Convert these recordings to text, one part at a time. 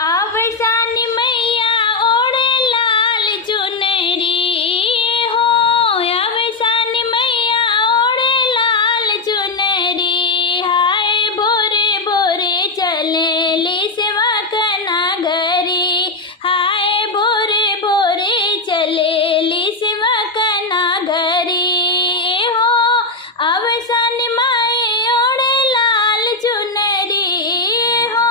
आवसानी मैया ओढ़े लाल चुनरी हो, आवसानी मैया ओढ़े लाल चुनरी। हाय भोरे भोरे चले ली सेवा कना घरी, हाय भोरे भोरे चले ली सेवा कना घरी हो। आवसानी माई ओढ़े लाल चुनरी हो,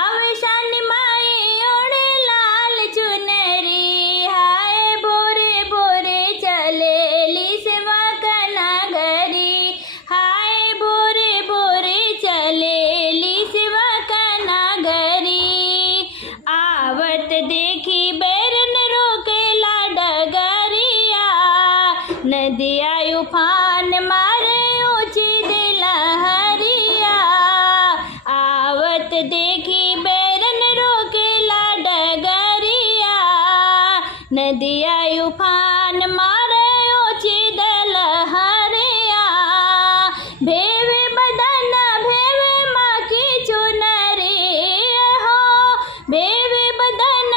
आवसानी माई ओढ़े लाल चुनरी। हाय भोरे भोरे चले ली सेवा कना घरी, हाय भोरे भोरे चले ली सेवा कना घरी। आवत देखी बैरन रोकेला डगरिया, नदिया उफान मारे ऊंची दिलहरिया। आवत देखी बैरन रोकेला डगरिया, नदिया उफान मारे ऊंची दिलहरिया। भेवे बदन भेवे माँ की चुनरी हो, भेवे बदन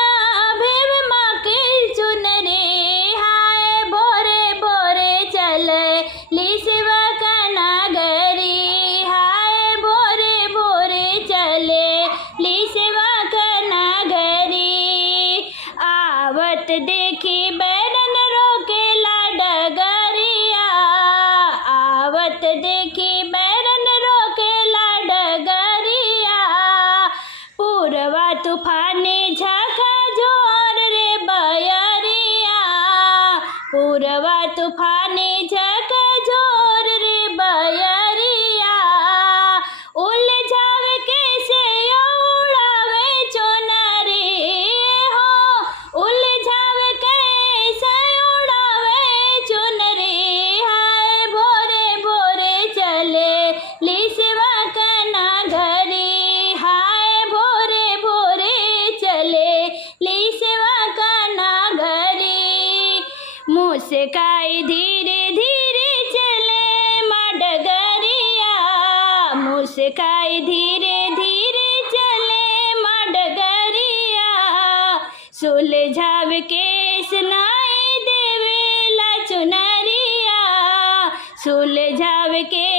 भेवे माँ की चुनरी। हाय भोरे भोरे चले ली सेवा कना घरी, हाय भोरे भोरे चले ली सेवा कना घरी। आवत देखी बैरन रोकेला डगरिया, आवत देखी बैरन रोकेला डगरिया। पूरवा तूफानी झखा जोर रे बयरिया, पूरवा तूफानी झखा जोर रे बयरिया। उलझावे कैसे उड़ावे चुनरी हो, उलझावे कैसे उड़ावे चुनरी। हाय भोरे भोरे चले ली सेवा कना घरी, हाय भोरे भोरे चले ली सेवा कना घरी। मुस्काई धीरे धीरे चले माँ डगरिया, मुस्काई धीरे धीरे चले माँ डगरिया। सुलझावे केस नाई देवेला चुनरिया, सुलझावे के